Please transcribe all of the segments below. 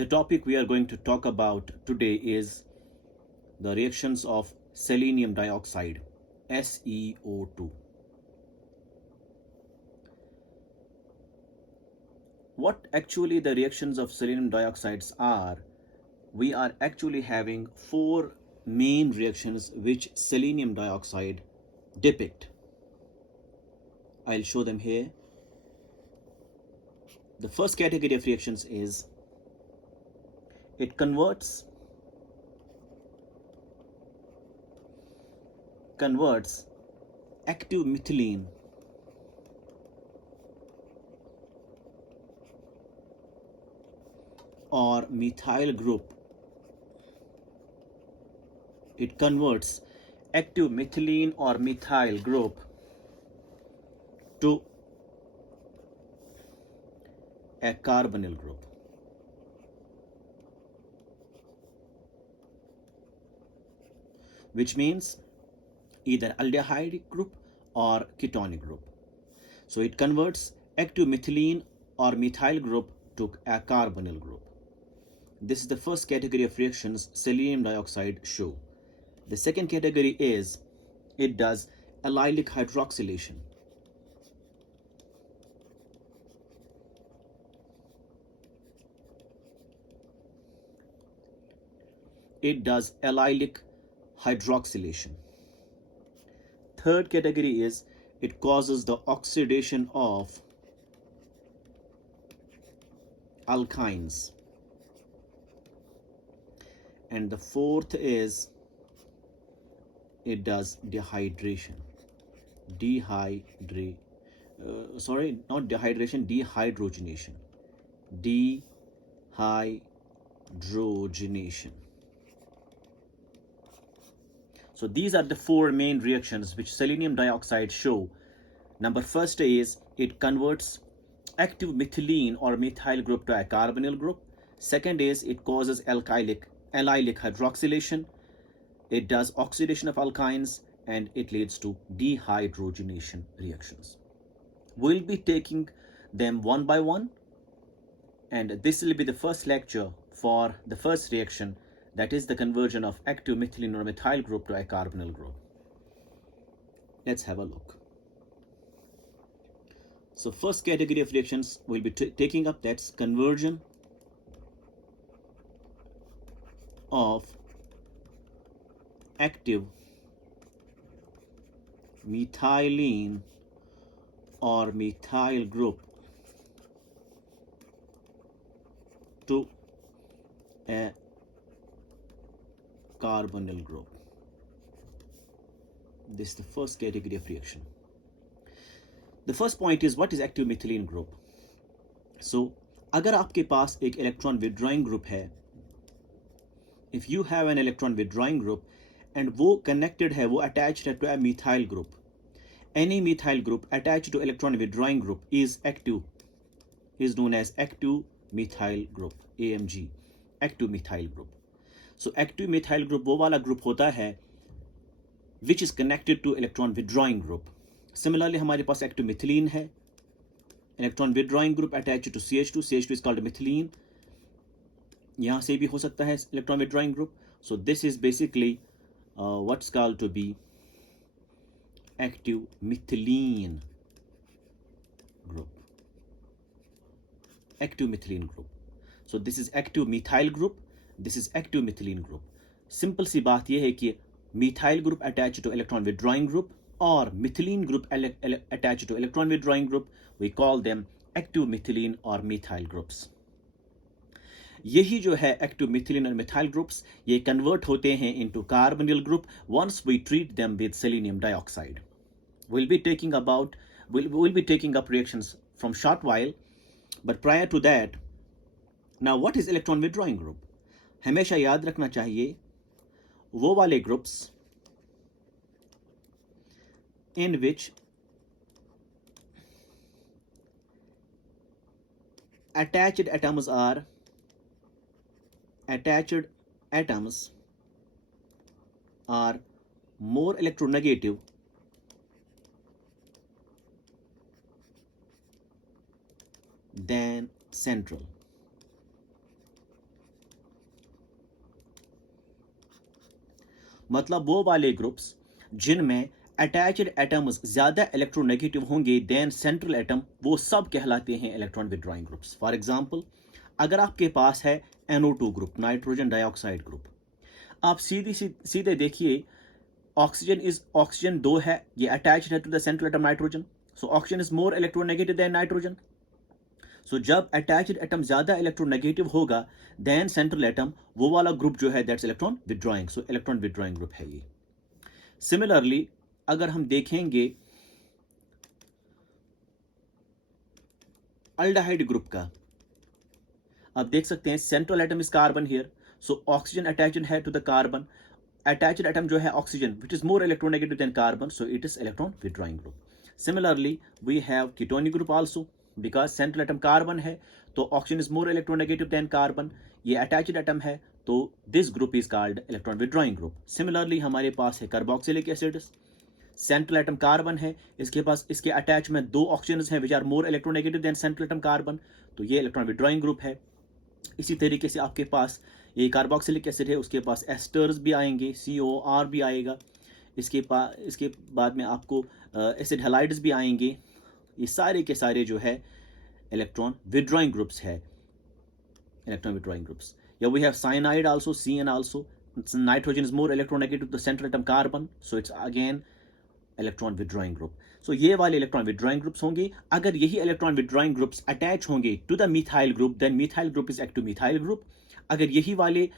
The topic we are going to talk about today is the reactions of selenium dioxide, SeO2. What actually the reactions of selenium dioxides are, we are actually having four main reactions which selenium dioxide depict. I'll show them here. The first category of reactions is it converts active methylene or methyl group. It converts active methylene or methyl group to a carbonyl group. Which means either aldehyde group or ketonic group. So it converts active methylene or methyl group to a carbonyl group. This is the first category of reactions selenium dioxide show. The second category is it does allylic hydroxylation. It does allylic hydroxylation. Third category is it causes the oxidation of alkynes. And the fourth is it does dehydration. Dehydrogenation. Dehydrogenation. So these are the four main reactions which selenium dioxide show. Number first is it converts active methylene or methyl group to a carbonyl group. Second is it causes allylic hydroxylation. It does oxidation of alkynes and it leads to dehydrogenation reactions. We'll be taking them one by one, and this will be the first lecture for the first reaction, that is the conversion of active methylene or methyl group to a carbonyl group. Let's have a look. So first category of reactions we'll be taking up, that's conversion of active methylene or methyl group to a carbonyl group. This is the first category of reaction. The first point is what is active methylene group. So अगर आपके पास एक electron withdrawing group है, if you have an electron withdrawing group and वो connected है, वो attached है to a methyl group, any methyl group attached to electron withdrawing group is known as active methyl group, AMG, active methyl group. So active methyl group वो वाला group होता है which is connected to electron withdrawing group. Similarly हमारे पास active methylene है, electron withdrawing group attached to CH2 is called methylene. यहाँ से भी हो सकता है electron withdrawing group. So this is basically what's called to be active methylene group. Active methylene group. So this is active methyl group, this is active methylene group. Simple सी बात ये है कि methyl group attached to electron withdrawing group or methylene group attached to electron withdrawing group, we call them active methylene or methyl groups. यही जो है active methylene और methyl groups, ये convert होते हैं into carbonyl group once we treat them with selenium dioxide. we'll be taking up reactions from short while, but prior to that, now what is electron withdrawing group? हमेशा याद रखना चाहिए वो वाले groups in which attached atoms are more electronegative than central. मतलब वो वाले groups जिनमें अटैच्ड एटम्स ज़्यादा इलेक्ट्रोनेगेटिव होंगे देन सेंट्रल एटम, वो सब कहलाते हैं electron withdrawing groups. For example, अगर आपके पास है NO2 group, nitrogen dioxide group, आप सीधे देखिए, ऑक्सीजन 2 है, ये अटैच्ड है to the central atom nitrogen, so oxygen is more electronegative than nitrogen. So जब अटैच्ड एटम ज्यादा इलेक्ट्रोनेगेटिव होगा देन सेंट्रल एटम, वो वाला ग्रुप जो है that's electron withdrawing, so electron withdrawing group है ये। सिमिलरली अगर हम देखेंगे अल्डिहाइड ग्रुप का, आप देख सकते हैं central atom is carbon here, so oxygen attached है to the carbon, attached atom जो है oxygen which is more electronegative than carbon, so it is electron withdrawing group. Similarly we have ketonic group also, because central atom carbon है तो oxygen is more electronegative than carbon, ये attached atom है तो this group is called electron withdrawing group. Similarly हमारे पास है carboxylic acid, central atom carbon है, इसके पास इसके अटैच में 2 ऑक्सीजन हैं which are more electronegative than central atom carbon, तो ये इलेक्ट्रॉन विड्रॉइंग ग्रुप है। इसी तरीके से आपके पास ये कार्बोक्सिलिक एसिड है, उसके पास एस्टर्स भी आएंगे, COR भी आएगा, इसके बाद में आपको एसिड हैलाइड्स भी आएंगे, ये सारे के सारे जो है इलेक्ट्रॉन विड्रॉइंग ग्रुप्स है, इलेक्ट्रॉन विड्रॉइंग ग्रुप्स। या we have cyanide also, CN also, nitrogen is more electronegative to the central atom carbon, so it's again electron withdrawing group. So ये वाले इलेक्ट्रॉन विड्रॉइंग ग्रुप्स होंगे। अगर यही electron withdrawing groups attach होंगे to the methyl group then methyl group is active methyl group. अगर यही वाले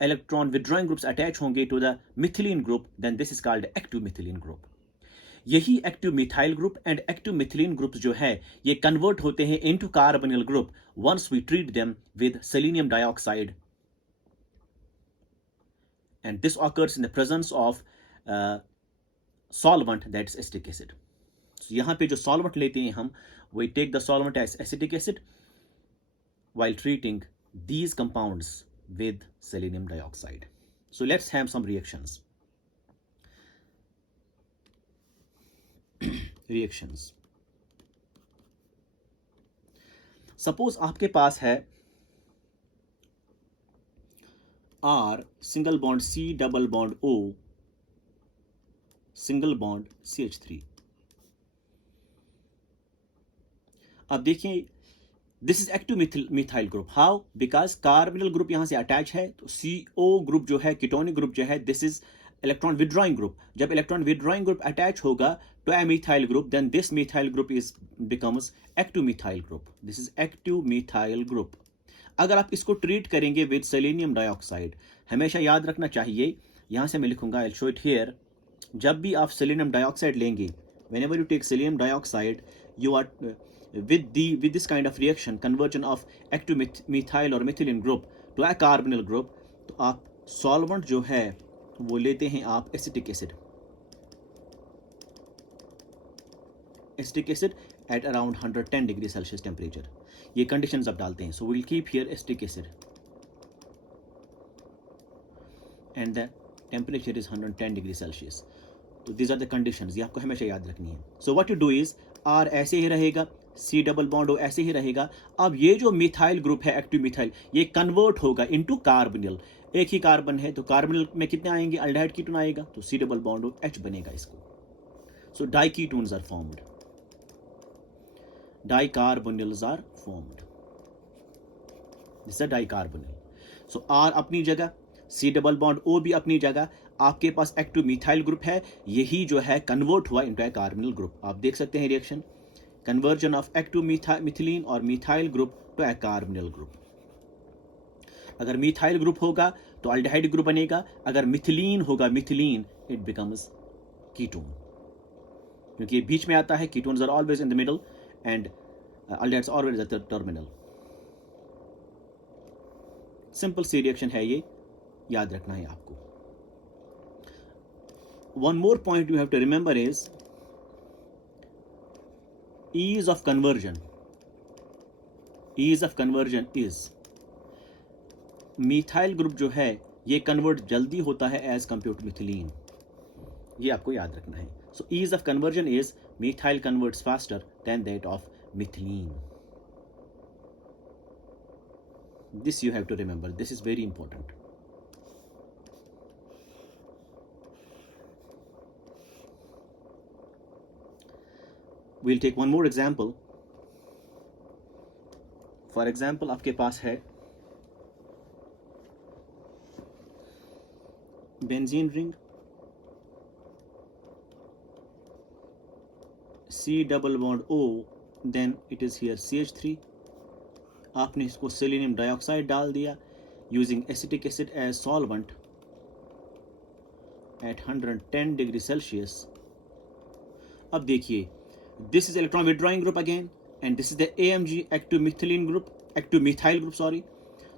electron withdrawing groups attach होंगे to the methylene group then this is called active methylene group. यही active methyl group and active methylene groups जो है ये convert होते हैं into carbonyl group once we treat them with selenium dioxide, and this occurs in the presence of solvent, that's acetic acid. So यहाँ पे जो solvent लेते हैं हम, we take the solvent as acetic acid while treating these compounds with selenium dioxide. So let's have some reactions. Reactions. Suppose आपके पास है R single bond C double bond O single bond CH3। अब देखिए this is active methyl group, how, because carbonyl group यहां से attach है, तो CO group जो है कीटोनिक ग्रुप जो है this is electron withdrawing group. जब इलेक्ट्रॉन विड्रॉइंग ग्रुप अटैच होगा to a methyl group then this methyl group is becomes active methyl group, this is active methyl group. अगर आप इसको treat करेंगे विद सेलेनियम डाइऑक्साइड, हमेशा याद रखना चाहिए, यहां से मैं लिखूंगा, I will show it here, जब भी आप सेलेनियम डाइऑक्साइड लेंगे, whenever you take selenium dioxide, you are with this kind of reaction, conversion of active methyl or methylene group to a carbonyl group, तो आप सॉल्वेंट जो है वो लेते हैं आप acetic acid, at around 110 degree Celsius temperature, ये conditions आप डालते हैं। So will keep here acetic acid and the temperature is 110 degree Celsius, तो दीज आर द कंडीशंस, ये आपको हमेशा याद रखनी है। So what you do is R ऐसे ही रहेगा, C डबल बॉन्ड O ऐसे ही रहेगा। अब ये जो मिथाइल ग्रुप है एक्टिव मिथाइल, ये कन्वर्ट होगा इनटू कार्बोनिल, एक ही कार्बन है तो कार्बोनिल में कितने आएंगे, अल्डिहाइड कीटोन आएगा, तो C double bond O H बनेगा इसको। So diketones are formed, dicarbonyls are formed, this is dicarbonyl. So R अपनी जगह, C डबल बॉन्ड O भी अपनी जगह, आपके पास एक्टिव मिथाइल ग्रुप है, यही जो है कन्वर्ट हुआ इनटू ए कार्बोनिल ग्रुप। आप देख सकते हैं reaction, conversion of active methylene और methyl group to a carbonyl group. अगर मिथाइल ग्रुप होगा तो अल्डिहाइड ग्रुप बनेगा, अगर मिथिलीन होगा मिथिलीन इट बिकम्स कीटोन, क्योंकि ये बीच में आता है, ketones are always in the middle and aldehydes always at the terminal. Simple सी रिएक्शन है ये, याद रखना है आपको। One more point you have to remember is ease of conversion. Ease of conversion is methyl group जो है ये कन्वर्ट जल्दी होता है एज कंपेयर टू मिथिलीन, ये आपको याद रखना है। सो ease of conversion is methyl converts faster than that of methylene. This you have to remember. This is very important. we'll take one more example. For example, आपके पास है benzene ring, C double bond O, then it is here CH3. आपने इसको selenium dioxide डाल दिया using acetic acid as solvent at 110 degree Celsius. अब देखिए, this is electron withdrawing group again and this is the AMG active methylene group, active methyl group sorry.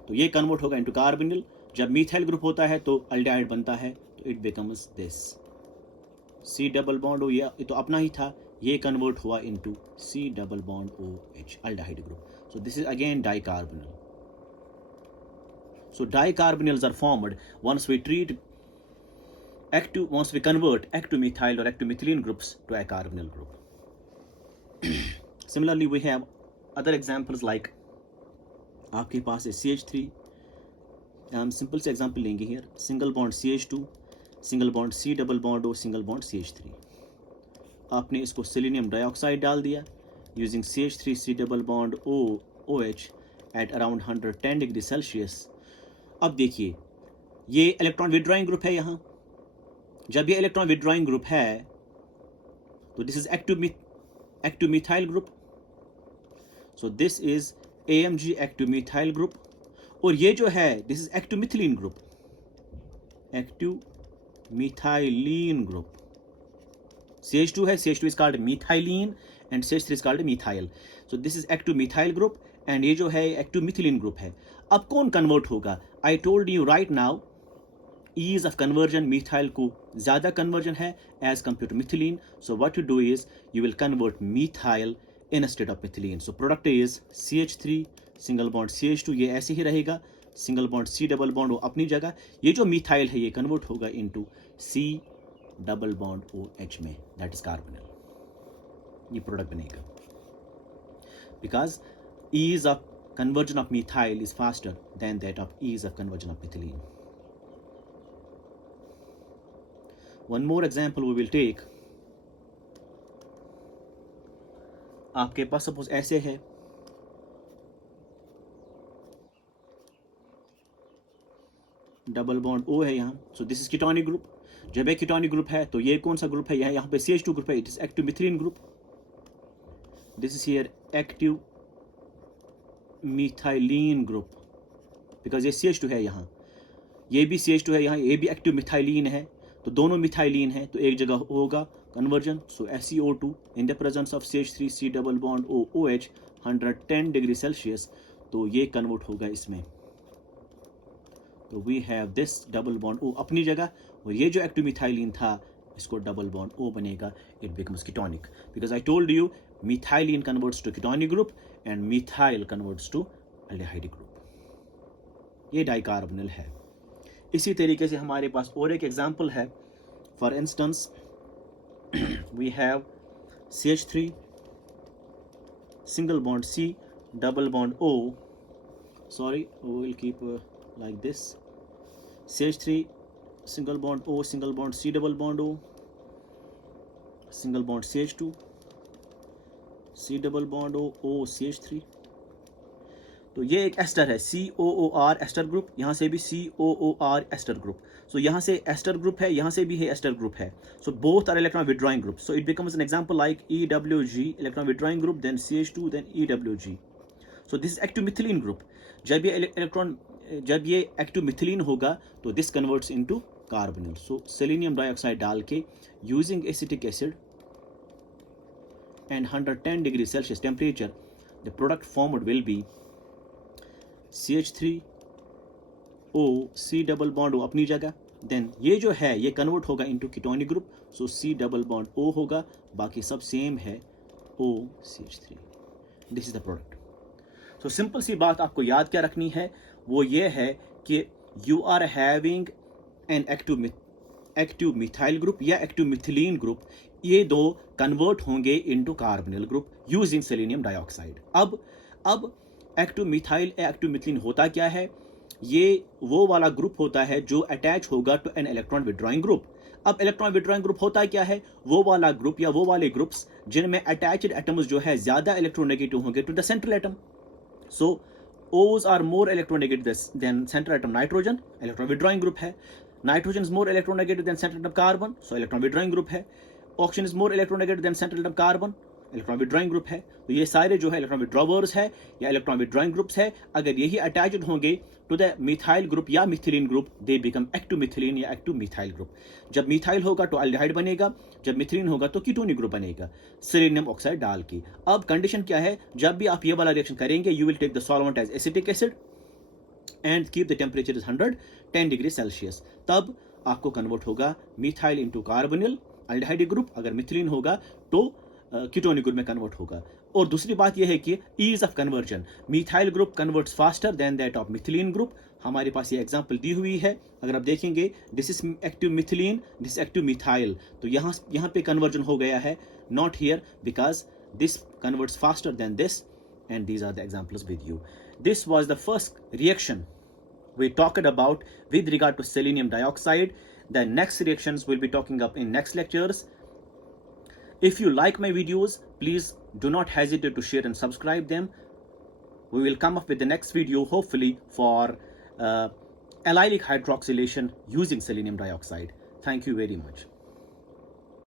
तो ये convert होगा into carbonyl. जब methyl group होता है तो aldehyde बनता है, तो it becomes this C double bond O. ये तो अपना ही था, ये कन्वर्ट हुआ into C double bond OH aldehyde group. So this is again dicarbonyl. So dicarbonyls are formed once we convert active methyl or active methylene groups to a carbonyl group. Similarly, we have other examples like आपके पास है CH3. हम simple से example लेंगे here. Single bond CH2, single bond C double bond O, single bond CH3. आपने इसको selenium dioxide डाल दिया using CH3 C double bond O OH at around 110 degree Celsius. अब देखिए, ये इलेक्ट्रॉन विड्रॉइंग ग्रुप है यहाँ. जब ये इलेक्ट्रॉन विड्रॉइंग ग्रुप है तो this is active methyl group. So this is AMG active methyl group. और ये जो है this is active methylene group, active methylene group. CH2 है, CH2 is called methylene and CH3 is called methyl. So this is active methyl group and ये जो है active methylene group है. अब कौन कन्वर्ट होगा? I told you right now ease of conversion methyl को ज़्यादा conversion है as compared to methylene. So what you do is you will convert methyl instead of methylene. So product is CH3 single bond CH2, ये ऐसे ही रहेगा. Single bond C double bond वो अपनी जगह. ये जो मिथाइल है ये कन्वर्ट होगा into C double bond OH में, दैट इज कार्बोनिल. ये प्रोडक्ट बनेगा because ease of conversion of methyl is faster than that of ease of conversion of methylene. One more example we will take. आपके पास suppose ऐसे है, double bond O है यहाँ. सो this is ketonic group. जब एक ketonic group है तो ये कौन सा ग्रुप है? यहाँ पे CH2 ग्रुप है, it is active methylene group. This is here active methylene group because ये CH2 है यहाँ, ये भी CH2 है यहाँ, ये भी एक्टिव मिथाइलीन है. तो दोनों मिथाइलीन है तो एक जगह होगा conversion. So SeO2 in the presence of CH3 C double bond O OH 110 degree Celsius. तो ये कन्वर्ट होगा इसमें. तो we have this double bond O अपनी जगह, और ये जो एक्टिव मिथाइलीन था इसको डबल बॉन्ड O बनेगा. It becomes ketonic because I told you methylene converts to ketonic group and methyl converts to aldehyde group. ये डाइकार्बोनिल है. इसी तरीके से हमारे पास और एक एग्जांपल है. For instance we have CH3 single bond C double bond O, sorry we will keep like this. CH3 single bond O, single bond C double bond O, single bond CH2, C double bond O, O CH3. तो ये एक ester है, COOR ester group. यहाँ से भी COOR ester group. सो यहाँ से ester group है, यहाँ से भी है एस्टर ग्रुप है. So both are electron withdrawing group. So it becomes an example like EWG electron withdrawing group, then CH2, then EWG. So this is active methylene group. जब ये एक्टिव मिथिलीन होगा तो this converts into carbonyl. So selenium dioxide डाल के using acetic acid and 110 degree Celsius temperature, the product formed will be CH3 O C double bond O अपनी जगह. Then ये जो है ये कन्वर्ट होगा इनटू कीटोनिक ग्रुप. सो C डबल बॉन्ड O होगा, बाकी सब सेम है O CH3. This is the product. तो सिंपल सी बात आपको याद क्या रखनी है, वो ये है कि you are having an active methyl group या एक्टिव मिथिलीन ग्रुप. ये दो कन्वर्ट होंगे into carbonyl group using selenium dioxide. अब एक्टिव मिथाइल या एक्टिव मिथिलीन होता क्या है? ये वो वाला ग्रुप होता है जो अटैच होगा to an electron withdrawing group. अब इलेक्ट्रॉन विड्रॉइंग ग्रुप होता क्या है? वो वाला ग्रुप या वो वाले ग्रुप्स जिनमें अटैच्ड एटम्स जो है ज्यादा इलेक्ट्रोनेगेटिव होंगे to the central atom. So O's are more electronegative than central atom nitrogen, electron withdrawing group है. Nitrogen is more electronegative than central atom carbon, so electron withdrawing group है. Oxygen is more electronegative than central atom carbon, electron withdrawing group है. तो ये सारे जो है electron विड्रॉवर्स है या इलेक्ट्रॉन विड्रॉइंग ग्रुप्स है. अगर यही अटैच्ड होंगे टू द मिथाइल ग्रुप या methylene group, they become active methylene या एक्टिव मिथाइल ग्रुप. जब मिथाइल होगा तो अल्डिहाइड बनेगा, जब मिथिलीन होगा तो कीटोनिक ग्रुप बनेगा सेलेनियम ऑक्साइड डाल के. अब कंडीशन क्या है? जब भी आप ये वाला रिएक्शन करेंगे, you will take the solvent as acetic acid and keep the temperature is 110 degree Celsius. तब आपको कन्वर्ट होगा methyl into carbonyl aldehyde group. अगर मिथिलीन होगा तो कीटोनिक ग्रुप में कन्वर्ट होगा. और दूसरी बात यह है कि ease of conversion, methyl group converts faster than that of methylene group. हमारे पास ये एग्जांपल दी हुई है. अगर आप देखेंगे, this is active methylene, this active methyl, तो यहाँ पे कन्वर्जन हो गया है. Not here because this converts faster than this, and these are the examples with you. This was the first reaction we talked about with regard to selenium dioxide. The next reactions we'll be talking up in next lectures. If you like my videos, please do not hesitate to share and subscribe them. We will come up with the next video hopefully for allylic hydroxylation using selenium dioxide. Thank you very much.